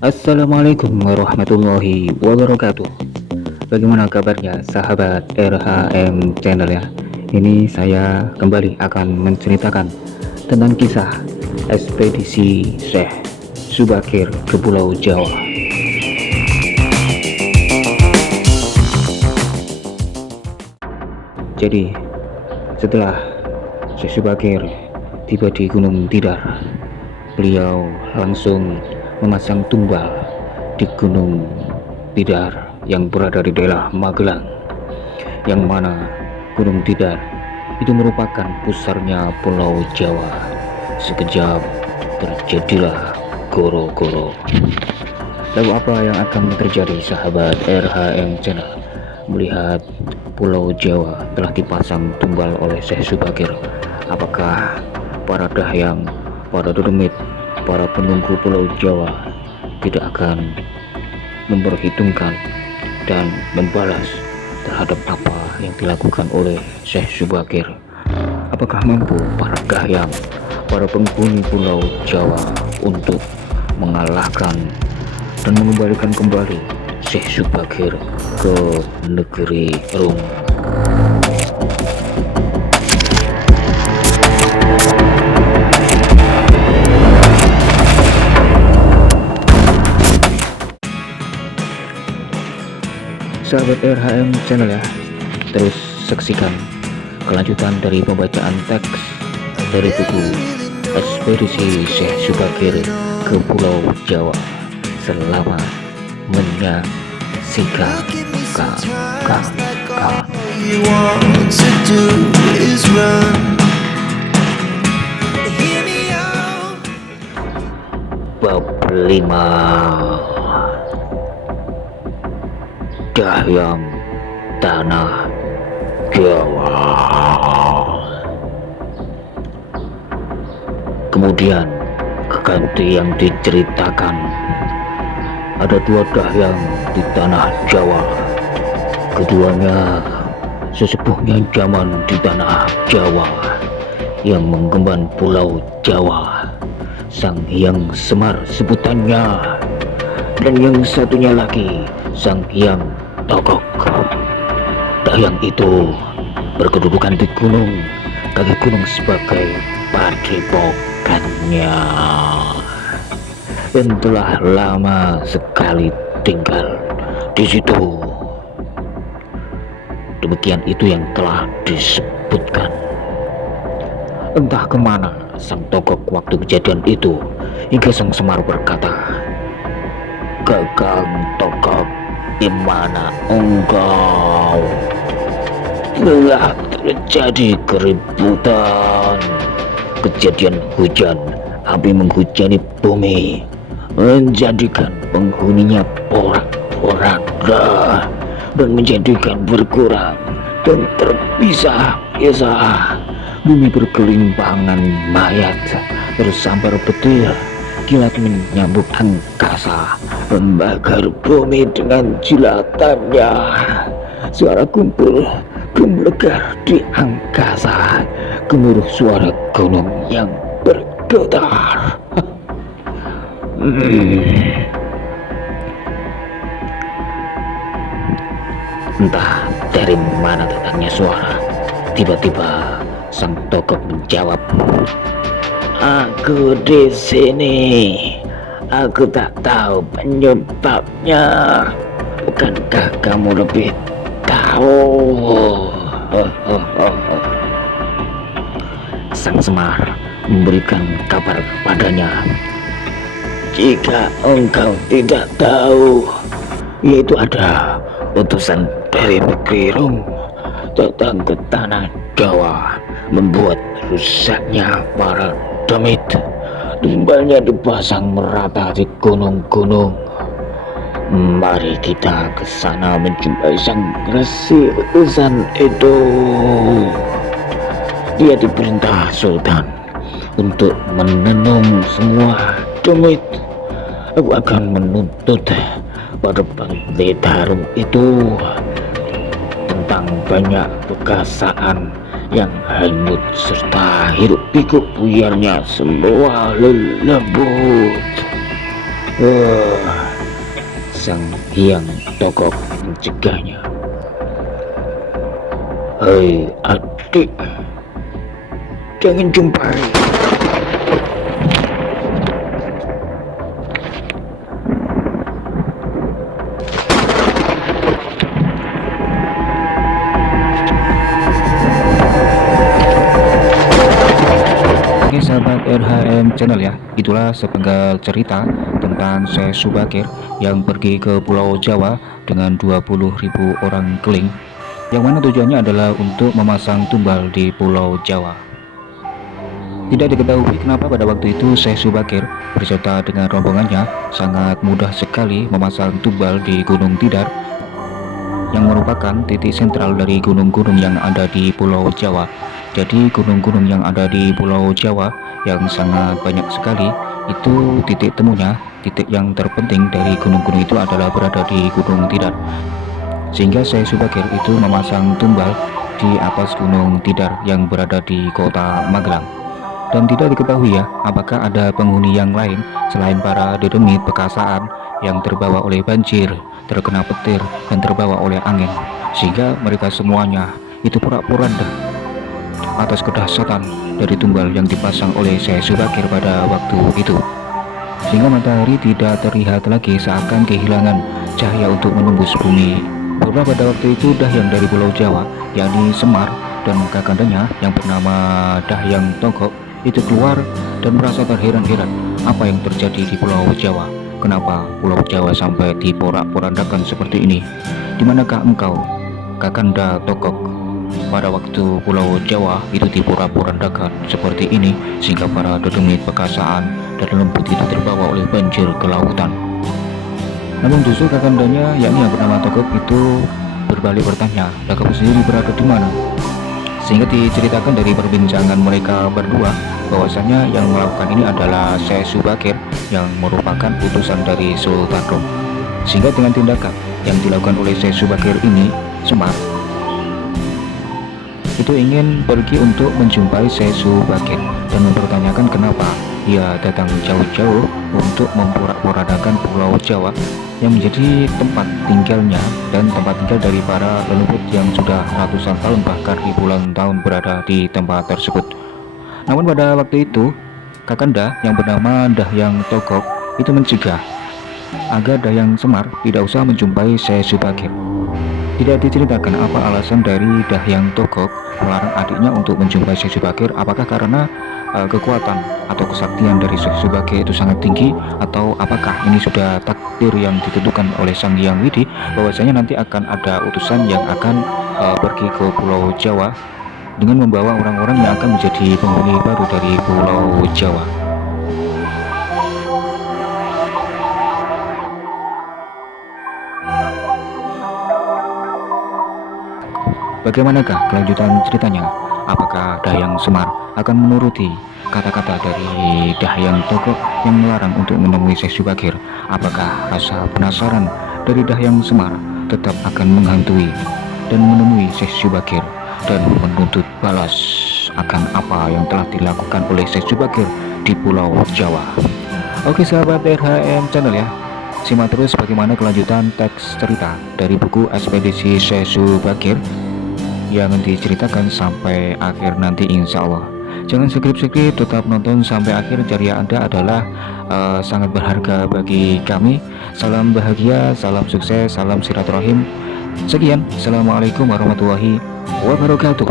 Assalamualaikum warahmatullahi wabarakatuh. Bagaimana kabarnya sahabat RHM Channel ya? Ini saya kembali akan menceritakan tentang kisah ekspedisi Syekh Subakir ke Pulau Jawa. Jadi setelah Syekh Subakir tiba di Gunung Tidar, beliau langsung memasang tumbal di Gunung Tidar yang berada di daerah Magelang, yang mana Gunung Tidar itu merupakan pusarnya Pulau Jawa. Sekejap terjadilah goro-goro. Lalu apa yang akan terjadi sahabat RHM Channel melihat Pulau Jawa telah dipasang tumbal oleh Syekh Subakir? Apakah para dahyang, para dedemit, para penunggu Pulau Jawa tidak akan memperhitungkan dan membalas terhadap apa yang dilakukan oleh Syekh Subakir? Apakah mampu para dahyang, para penghuni Pulau Jawa untuk mengalahkan dan mengembalikan kembali Syekh Subakir ke negeri Rum? Sahabat RHM Channel ya, terus saksikan kelanjutan dari pembacaan teks dari buku Ekspedisi Syekh Subakir ke Pulau Jawa. Selamat menyaksikan. Bab 5, Dahyang Tanah Jawa. Kemudian keganti yang diceritakan, ada dua dahyang di tanah Jawa. Keduanya sesepuhnya zaman di tanah Jawa yang menggemban Pulau Jawa, Sang Hyang Semar sebutannya, dan yang satunya lagi Sang Hyang Togok. Dahyang itu berkedudukan di kaki gunung sebagai padepokannya, dan telah lama sekali tinggal di situ. Demikian itu yang telah disebutkan. Entah kemana Sang Togok waktu kejadian itu, hingga Sang Semar berkata, "Kakang Togok, di mana engkau? Telah terjadi keributan. Kejadian hujan api menghujani bumi, menjadikan penghuninya porak-poranda dan menjadikan berkurang dan terpisah-pisah. Bumi bergelimpangan mayat, bersambar petir, kilat menyambut angkasa, membakar bumi dengan jilatannya. Suara kumpul gemblegar di angkasa, gemuruh suara gunung yang bergetar." Entah dari mana datangnya suara. Tiba-tiba Sang Togok menjawab, "Aku di sini. Aku tak tahu penyebabnya. Bukankah kamu lebih tahu?" Sang Semar memberikan kabar kepadanya, "Jika engkau tidak tahu, yaitu ada utusan dari negeri Rum datang ke tanah Jawa, membuat rusaknya para demit. Tumbalnya dipasang merata di gunung-gunung. Mari kita ke sana menjumpai sang resi utusan itu. Dia diperintah Sultan untuk menenung semua demit. Aku akan menuntut pada pendeta Rum itu tentang banyak kekasaan yang hanyut serta hiruk pikuk buyarnya semua lelebut. Sang Hyang Togok mencegahnya. Hei adik, jangan jumpai. Oke sahabat RHM channel ya, itulah sepenggal cerita tentang Syekh Subakir yang pergi ke Pulau Jawa dengan 20.000 orang keling, yang mana tujuannya adalah untuk memasang tumbal di Pulau Jawa. Tidak diketahui kenapa pada waktu itu Syekh Subakir beserta dengan rombongannya sangat mudah sekali memasang tumbal di Gunung Tidar, yang merupakan titik sentral dari gunung-gunung yang ada di Pulau Jawa. Jadi gunung-gunung yang ada di Pulau Jawa yang sangat banyak sekali, itu titik temunya, titik yang terpenting dari gunung-gunung itu adalah berada di Gunung Tidar. Sehingga Syekh Subakir itu memasang tumbal di atas Gunung Tidar yang berada di kota Magelang. Dan tidak diketahui ya, apakah ada penghuni yang lain selain para dedemit Pekasaan yang terbawa oleh banjir, terkena petir, dan terbawa oleh angin, sehingga mereka semuanya itu pura-pura atas kedahsyatan dari tumbal yang dipasang oleh Syekh Subakir pada waktu itu, sehingga matahari tidak terlihat lagi, seakan kehilangan cahaya untuk menembus bumi. Beberapa pada waktu itu Dahyang dari Pulau Jawa, yakni Semar dan kakandanya yang bernama Dahyang Togok itu keluar dan merasa terheran-heran apa yang terjadi di Pulau Jawa. Kenapa Pulau Jawa sampai diporak-porandakan seperti ini? Di manakah engkau, Kakanda Togok, pada waktu Pulau Jawa itu diporak-porandakan seperti ini, sehingga para dedemit Pekasaan dan lembut itu terbawa oleh banjir ke lautan? Namun justru kakandanya, yakni yang bernama Togok, itu berbalik bertanya, "Lah kamu sendiri berada di mana?" Sehingga diceritakan dari perbincangan mereka berdua bahwasanya yang melakukan ini adalah Syekh Subakir yang merupakan utusan dari Sultan Rom. Sehingga dengan tindakan yang dilakukan oleh Syekh Subakir ini, Semar itu ingin pergi untuk menjumpai Syekh Subakir dan mempertanyakan kenapa ia datang jauh-jauh untuk memporak-porandakan Pulau Jawa yang menjadi tempat tinggalnya dan tempat tinggal dari para leluhur yang sudah ratusan tahun bahkan ribuan tahun berada di tempat tersebut. Namun pada waktu itu kakanda yang bernama Dahyang Togok itu mencegah agar Dahyang Semar tidak usah menjumpai Syekh Subakir. Tidak diceritakan apa alasan dari Dahyang Togok melarang adiknya untuk menjumpai Syekh Subakir. Apakah karena kekuatan atau kesaktian dari Syekh Subakir itu sangat tinggi, atau apakah ini sudah takdir yang ditentukan oleh Sang Hyang Widi bahwasanya nanti akan ada utusan yang akan pergi ke Pulau Jawa dengan membawa orang-orang yang akan menjadi penghuni baru dari Pulau Jawa. Bagaimanakah kelanjutan ceritanya? Apakah Dahyang Semar akan menuruti kata-kata dari Dahyang Togok yang melarang untuk menemui Syekh Subakir? Apakah rasa penasaran dari Dahyang Semar tetap akan menghantui dan menemui Syekh Subakir dan menuntut balas akan apa yang telah dilakukan oleh Syekh Subakir di Pulau Jawa? Oke sahabat RHM channel ya, simak terus bagaimana kelanjutan teks cerita dari buku Ekspedisi Syekh Subakir yang diceritakan sampai akhir nanti insya Allah. Jangan skip-skip, tetap nonton sampai akhir. Ceria Anda adalah sangat berharga bagi kami. Salam bahagia, salam sukses, salam silaturahim. Sekian, assalamualaikum warahmatullahi wabarakatuh.